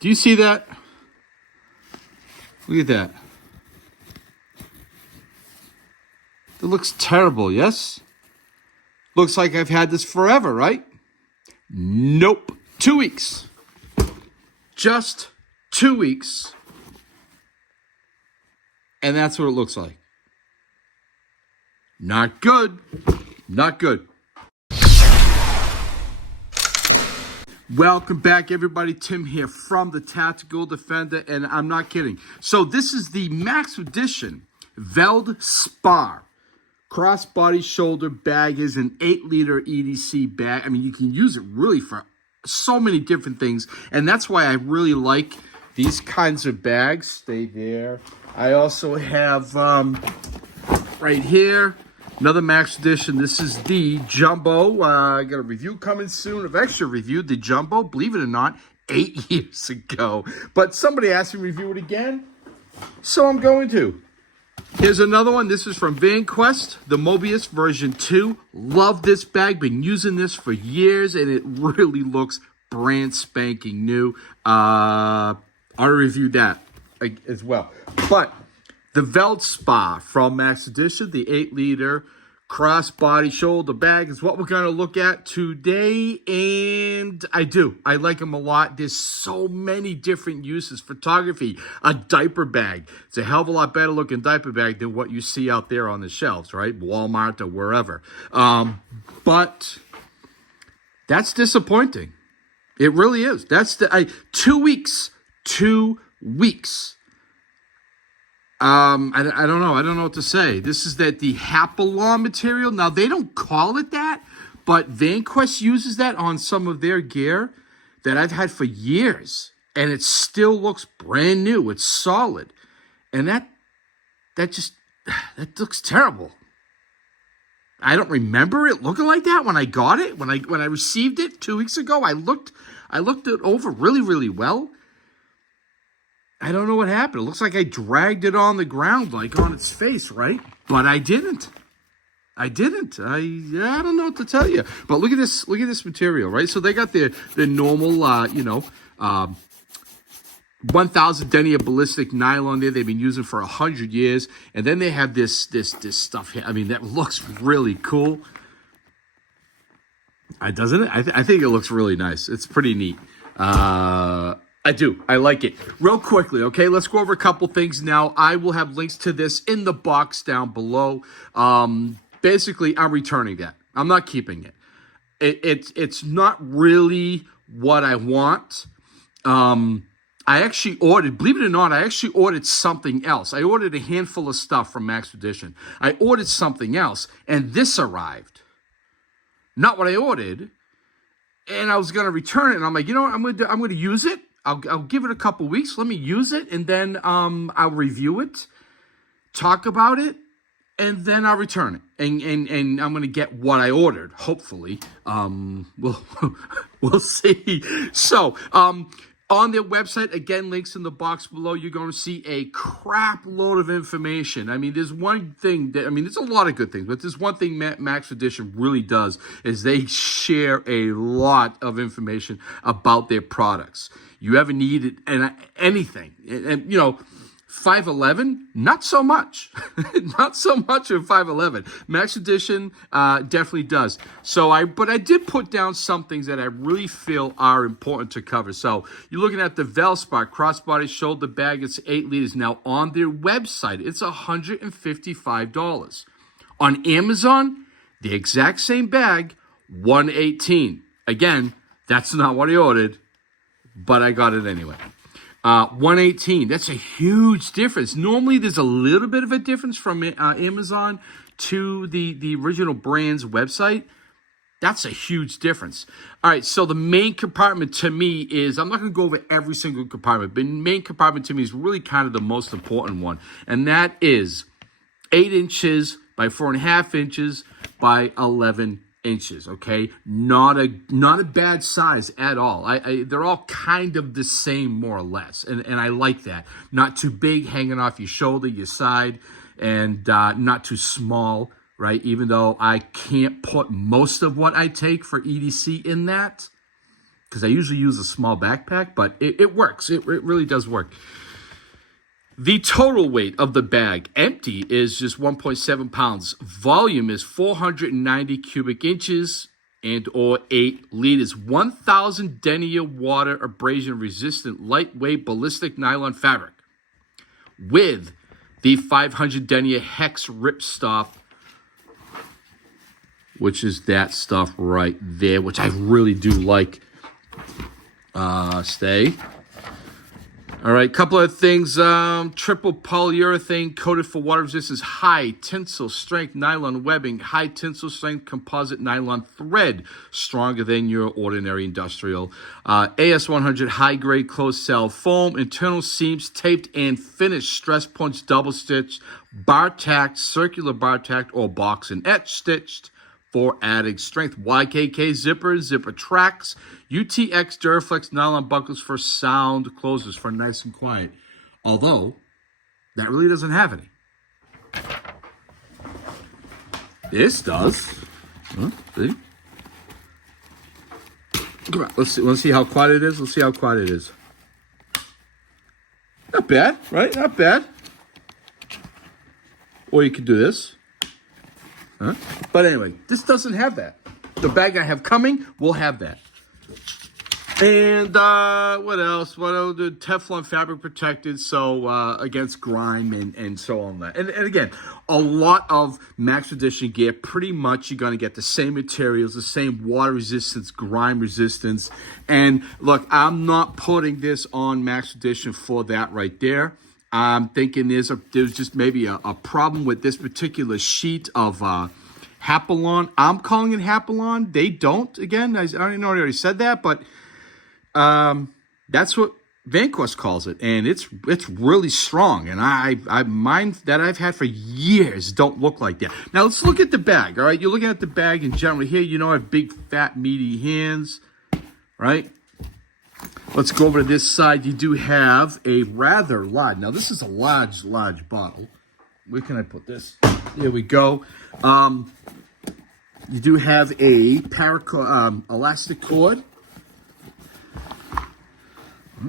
Do you see that? Look at that. It looks terrible, yes? Looks like I've had this forever, right? Nope. 2 weeks. Just 2 weeks. And that's what it looks like. Not good. Not good. Welcome back, everybody. Tim here from the Tactical Defender, and I'm not kidding. So this is the Maxpedition Veldspar Crossbody Shoulder Bag. Is an 8-liter EDC bag. I mean, you can use it really for so many different things, and that's why I really like these kinds of bags. Stay there. I also have right here another Maxpedition. This is the Jumbo. I got a review coming soon. I've actually reviewed the Jumbo, believe it or not, 8 years ago. But somebody asked me to review it again, so I'm going to. Here's another one. This is from VanQuest, the Mobius version 2. Love this bag. Been using this for years, and it really looks brand spanking new. I'll review that as well. But the Veldspar from Maxpedition, the 8-liter crossbody shoulder bag, is what we're going to look at today. And I like them a lot. There's so many different uses. Photography, a diaper bag. It's a hell of a lot better looking diaper bag than what you see out there on the shelves, right? Walmart or wherever. But that's disappointing. It really is. That's 2 weeks. 2 weeks. I don't know. I don't know what to say. This is the Hapalon material. Now, they don't call it that, but VanQuest uses that on some of their gear that I've had for years, and it still looks brand new. It's solid, and that looks terrible. I don't remember it looking like that when I got it. When I received it 2 weeks ago, I looked it over really, really well. I don't know what happened. It looks like I dragged it on the ground, like on its face, right? But I didn't. I don't know what to tell you. But look at this. Look at this material, right? So they got the normal, 1000 denier ballistic nylon there. They've been using for 100 years, and then they have this stuff here. I mean, that looks really cool. Doesn't it? I think it looks really nice. It's pretty neat. I do. I like it. Real quickly, okay? Let's go over a couple things now. I will have links to this in the box down below. Basically, I'm returning that. I'm not keeping it. It's not really what I want. I actually ordered, believe it or not, I actually ordered something else. I ordered a handful of stuff from Maxpedition. I ordered something else, and this arrived. Not what I ordered. And I was going to return it, and I'm like, you know what? I'm going to use it. I'll give it a couple weeks. Let me use it, and then I'll review it, talk about it, and then I'll return it. And I'm going to get what I ordered, hopefully. We'll see. So, on their website, again, links in the box below, you're going to see a crap load of information. I mean, there's one thing there's a lot of good things, but there's one thing Maxpedition really does is they share a lot of information about their products. You ever need anything, and 511, not so much. Not so much in 511. Maxpedition definitely does. But I did put down some things that I really feel are important to cover. So you're looking at the Veldspar Crossbody Shoulder Bag. It's 8 liters. Now on their website, it's $155. On Amazon, the exact same bag, $118. Again, that's not what I ordered, but I got it anyway. 118. That's a huge difference. Normally, there's a little bit of a difference from Amazon to the original brand's website. That's a huge difference. All right, so the main compartment to me is, I'm not going to go over every single compartment, but the main compartment to me is really kind of the most important one, and that is 8 inches by 4.5 inches by 11 inches, okay? Not a bad size at all. They're all kind of the same, more or less, and I like that. Not too big, hanging off your shoulder, your side, and not too small, right? Even though I can't put most of what I take for EDC in that, because I usually use a small backpack, but it works. It really does work. The total weight of the bag, empty, is just 1.7 pounds. Volume is 490 cubic inches and or 8 liters. 1,000 denier water abrasion resistant lightweight ballistic nylon fabric with the 500 denier hex ripstop, which is that stuff right there, which I really do like. Stay. All right, couple of things. Triple polyurethane coated for water resistance, high tensile strength nylon webbing, high tensile strength composite nylon thread, stronger than your ordinary industrial. AS100 high grade closed cell foam, internal seams taped and finished, stress points double stitched, bar tacked, circular bar tacked, or box and etch stitched for added strength. YKK zippers, zipper tracks, UTX Duraflex nylon buckles for sound closers for nice and quiet. Although, that really doesn't have any. This does. Huh? See? Come on, let's see how quiet it is. Let's see how quiet it is. Not bad, right? Not bad. Or you could do this. Huh? But anyway, this doesn't have that. The bag I have coming will have that. And what else? What else? The Teflon fabric protected, so against grime and so on. And again, a lot of Maxpedition gear, pretty much you're going to get the same materials, the same water resistance, grime resistance. And look, I'm not putting this on Maxpedition for that right there. I'm thinking there's just maybe a problem with this particular sheet of Hapalon. I'm calling it Hapalon. They don't. Again, I don't know. I already said that, but that's what Vanquest calls it, and it's really strong. And I mine that I've had for years don't look like that. Now let's look at the bag. All right, you're looking at the bag in general here. You know, I have big, fat, meaty hands, right? Let's go over to this side. You do have a rather large, now this is a large bottle. Where can I put this? There we go. You do have a elastic cord.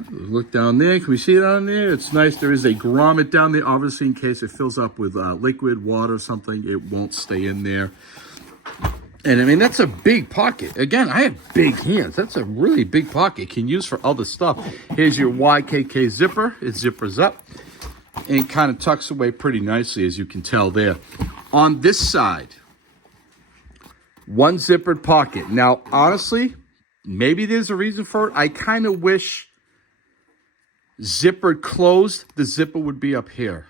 Look down there. Can we see it on there? It's nice. There is a grommet down there, obviously, in case it fills up with liquid, water, or something. It won't stay in there. And I mean, that's a big pocket. Again, I have big hands. That's a really big pocket. Can use for other stuff. Here's your YKK zipper. It zippers up and kind of tucks away pretty nicely, as you can tell there. On this side, one zippered pocket. Now, honestly, maybe there's a reason for it. I kind of wish zippered closed, the zipper would be up here.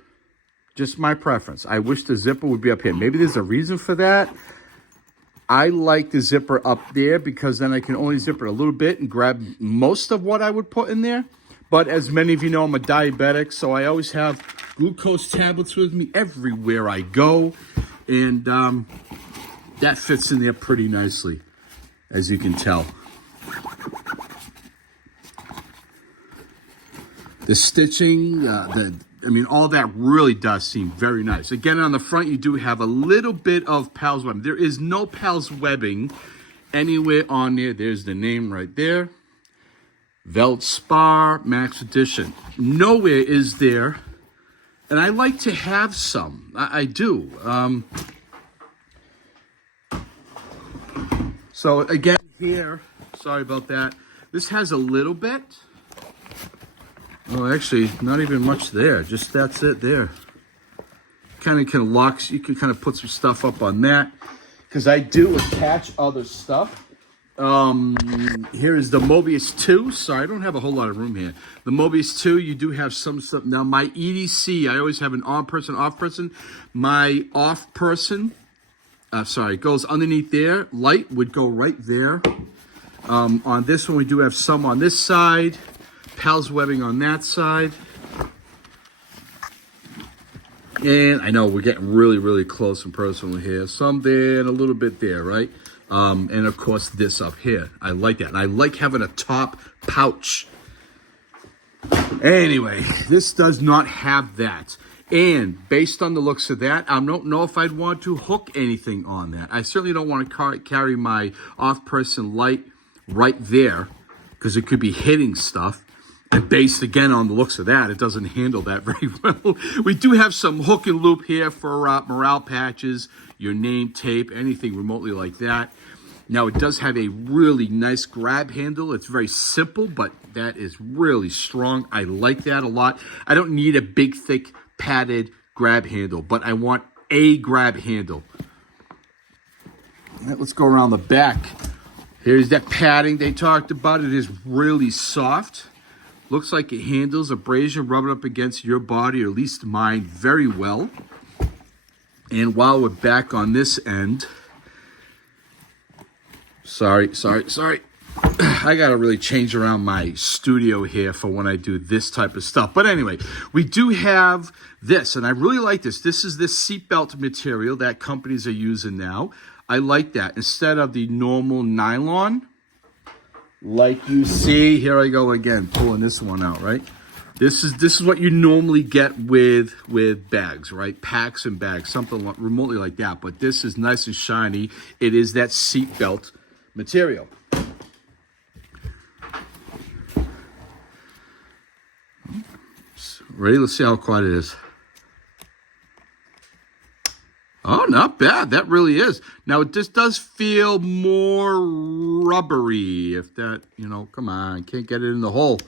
Just my preference. I wish the zipper would be up here. Maybe there's a reason for that. I like the zipper up there because then I can only zipper a little bit and grab most of what I would put in there. But as many of you know, I'm a diabetic, so I always have glucose tablets with me everywhere I go. And that fits in there pretty nicely, as you can tell. The stitching, all that really does seem very nice. Again, on the front, you do have a little bit of PALS webbing. There is no PALS webbing anywhere on there. There's the name right there. Veldspar Maxpedition. Nowhere is there. And I like to have some. I do. So again, here, sorry about that. This has a little bit. Oh, actually, not even much there. Just that's it there. Kind of locks. You can kind of put some stuff up on that because I do attach other stuff. Here is the Mobius 2. Sorry, I don't have a whole lot of room here. The Mobius 2, you do have some stuff. Now, my EDC, I always have an on person, off person. My off person, goes underneath there. Light would go right there. On this one, we do have some on this side. PALS webbing on that side. And I know we're getting really, really close and personal here. Some there and a little bit there, right? And of course, this up here. I like that. And I like having a top pouch. Anyway, this does not have that. And based on the looks of that, I don't know if I'd want to hook anything on that. I certainly don't want to carry my off-person light right there. because it could be hitting stuff. And based again on the looks of that, it doesn't handle that very well. We do have some hook and loop here for morale patches, your name tape, anything remotely like that. Now it does have a really nice grab handle. It's very simple, but that is really strong. I like that a lot. I don't need a big, thick, padded grab handle, but I want a grab handle. All right, let's go around the back. Here's that padding they talked about. It is really soft. Looks like it handles abrasion, rub it up against your body, or at least mine, very well. And while we're back on this end, sorry. I got to really change around my studio here for when I do this type of stuff. But anyway, we do have this, and I really like this. This is this seatbelt material that companies are using now. I like that. Instead of the normal nylon, like you see, here I go again, pulling this one out, right? This is what you normally get with bags, right? Packs and bags, something remotely like that. But this is nice and shiny. It is that seatbelt material. Ready? Let's see how quiet it is. Oh, not bad. That really is. Now, it just does feel more rubbery. If that, come on, can't get it in the hole.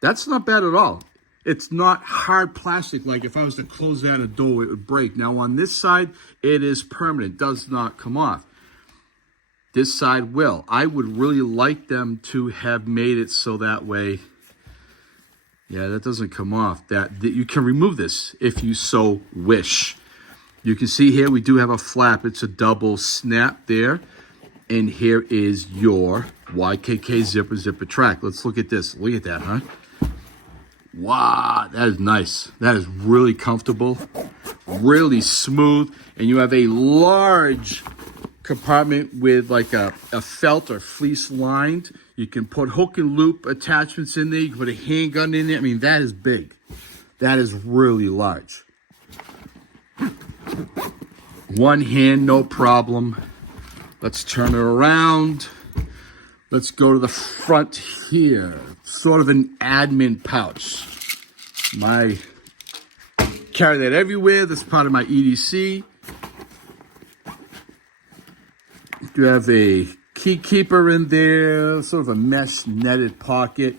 That's not bad at all. It's not hard plastic like if I was to close that a door, it would break. Now, on this side, it is permanent. It does not come off. This side will. I would really like them to have made it so that way, yeah, that doesn't come off. That you can remove this if you so wish. You can see here we do have a flap. It's a double snap there. And here is your YKK zipper track. Let's look at this. Look at that, huh? Wow, that is nice. That is really comfortable, really smooth. And you have a large compartment with like a felt or fleece lined. You can put hook and loop attachments in there. You can put a handgun in there. I mean, that is big. That is really large. One hand, no problem. Let's turn it around. Let's go to the front here. Sort of an admin pouch. Carry that everywhere. That's part of my EDC. You have a key keeper in there, sort of a mesh netted pocket,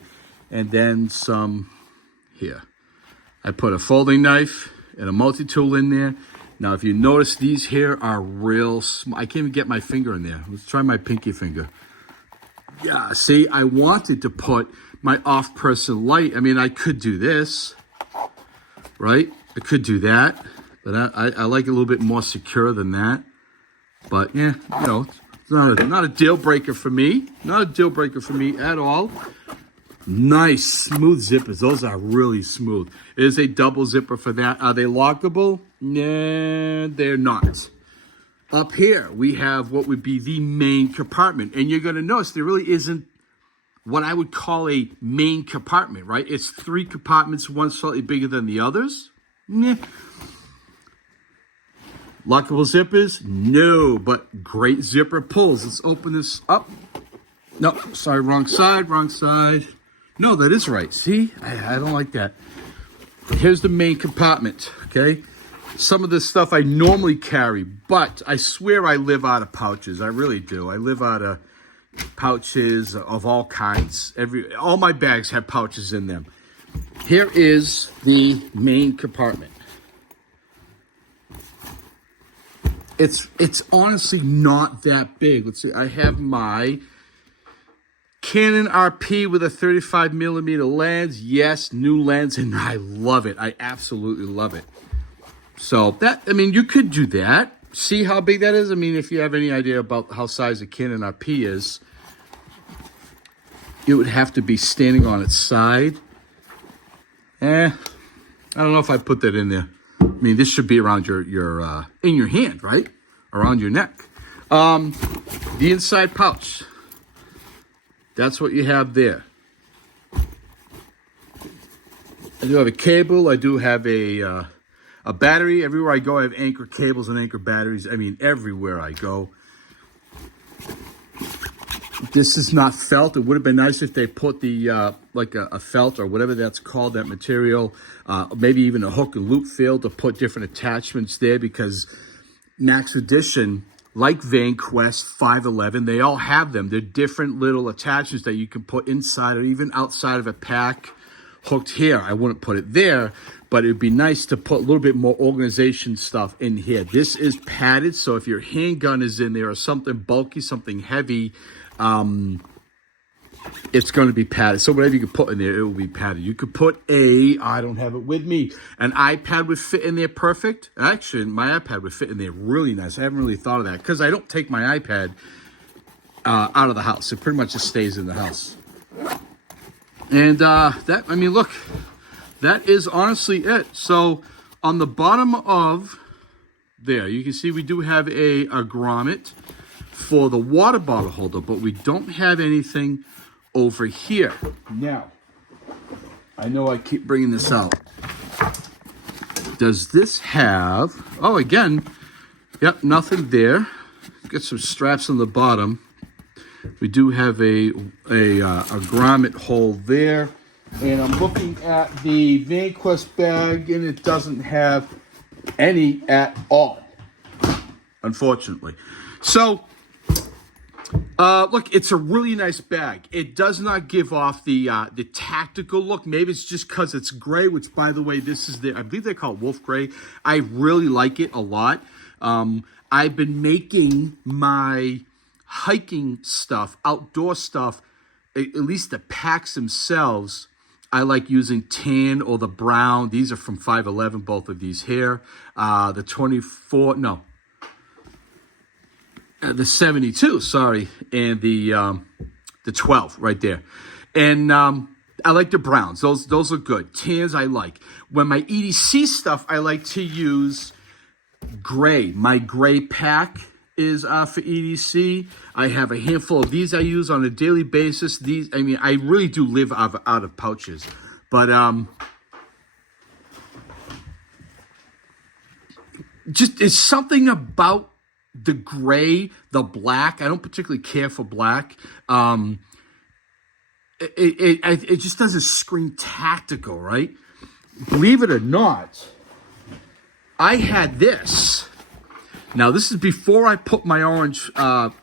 and then some here. I put a folding knife and a multi-tool in there. Now, if you notice, these here are real small. I can't even get my finger in there. Let's try my pinky finger. Yeah, see, I wanted to put my off-person light. I mean, I could do this, right? I could do that, but I like it a little bit more secure than that. But, yeah, it's not a deal breaker for me. Not a deal breaker for me at all. Nice, smooth zippers. Those are really smooth. It is a double zipper for that. Are they lockable? Nah, they're not. Up here, we have what would be the main compartment. And you're going to notice there really isn't what I would call a main compartment, right? It's 3 compartments, one slightly bigger than the others. Nah. Lockable zippers? No, but great zipper pulls. Let's open this up. No, sorry, wrong side. No, that is right. See, I don't like that. Here's the main compartment, okay? Some of this stuff I normally carry, but I swear I live out of pouches. I really do. I live out of pouches of all kinds. All my bags have pouches in them. Here is the main compartment. It's honestly not that big. Let's see. I have my Canon RP with a 35 millimeter lens. Yes, new lens, and I love it. I absolutely love it. So you could do that. See how big that is? I mean, if you have any idea about how size a Canon RP is, it would have to be standing on its side. I don't know if I put that in there. I mean, this should be around your in your hand, right? Around your neck. The inside pouch. That's what you have there. I do have a cable. I do have a battery. Everywhere I go, I have anchor cables and anchor batteries. I mean, everywhere I go. This is not felt. It would have been nice if they put the like a felt or whatever that's called, that material, maybe even a hook and loop fill to put different attachments there, because Maxpedition, like VanQuest 511, they all have them. They're different little attachments that you can put inside or even outside of a pack hooked here. I wouldn't put it there, but it'd be nice to put a little bit more organization stuff in here. This is padded, so if your handgun is in there or something bulky, something heavy, it's going to be padded. So whatever you can put in there, it will be padded. You could put I don't have it with me, an iPad would fit in there perfect. Actually, my iPad would fit in there really nice. I haven't really thought of that because I don't take my iPad out of the house. It pretty much just stays in the house. And I mean, look, that is honestly it. So on the bottom of there, you can see we do have a grommet for the water bottle holder, but we don't have anything over here. Now, I know I keep bringing this out. Does this have, oh, again, yep, nothing there. Got some straps on the bottom. We do have a grommet hole there. And I'm looking at the VanQuest bag, and it doesn't have any at all, unfortunately. So, look, it's a really nice bag. It does not give off the tactical look. Maybe it's just because it's gray, which, by the way, this is I believe they call it wolf gray. I really like it a lot. I've been making my hiking stuff, outdoor stuff, at least the packs themselves, I like using tan or the brown. These are from 511, both of these here. The 24, no. The 72, sorry, and the 12 right there. And I like the browns. Those are good. Tans I like. When my EDC stuff, I like to use gray. My gray pack is for EDC. I have a handful of these I use on a daily basis. These, I mean, I really do live out of pouches. But just it's something about the gray, the black. I don't particularly care for black. It just doesn't scream tactical, right? Believe it or not, I had this. Now, this is before I put my orange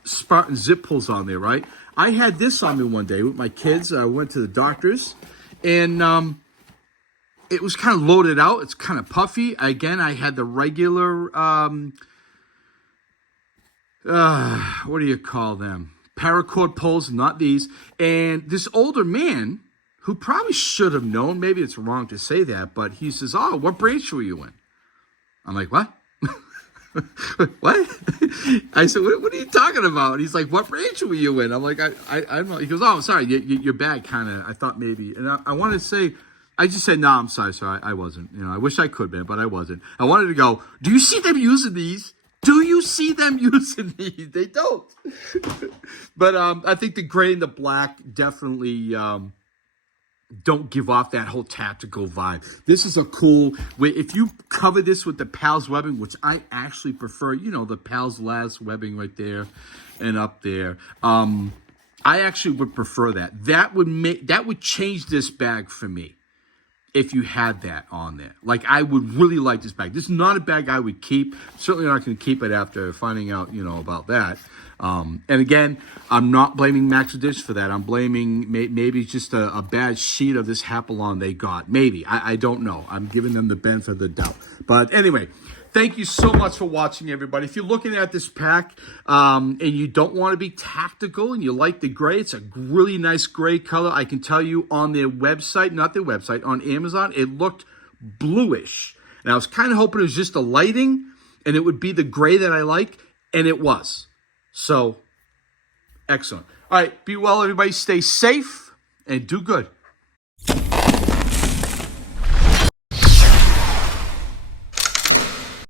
Spartan zip pulls on there, right? I had this on me one day with my kids. I went to the doctor's, and it was kind of loaded out. It's kind of puffy. Again, I had the regular, what do you call them? Paracord poles, not these. And this older man, who probably should have known, maybe it's wrong to say that, but he says, "Oh, what branch were you in?" I'm like, "What?" What? I said, what are you talking about? And he's like, "What branch were you in?" I'm like, I don't know. He goes, "Oh, I'm sorry, your bag kind of, I thought maybe." And I wanted to say, I just said, "No, I'm sorry, sir, I wasn't. You know, I wish I could be, but I wasn't." I wanted to go, "Do you see them using these? Do you see them using these?" They don't. But I think the gray and the black definitely don't give off that whole tactical vibe. This is a cool way. If you cover this with the PALS webbing, which I actually prefer, you know, the PALS last webbing right there and up there. I actually would prefer that. That would change this bag for me if you had that on there. Like, I would really like this bag. This is not a bag I would keep. Certainly not going to keep it after finding out, you know, about that. And again, I'm not blaming Maxpedition for that. I'm blaming maybe just a bad sheet of this Hapalon they got. Maybe. I don't know. I'm giving them the benefit of the doubt. But anyway, thank you so much for watching, everybody. If you're looking at this pack and you don't want to be tactical and you like the gray, it's a really nice gray color. I can tell you on their website, not their website, on Amazon, it looked bluish. And I was kind of hoping it was just the lighting and it would be the gray that I like, and it was. So, excellent. All right, be well, everybody. Stay safe and do good.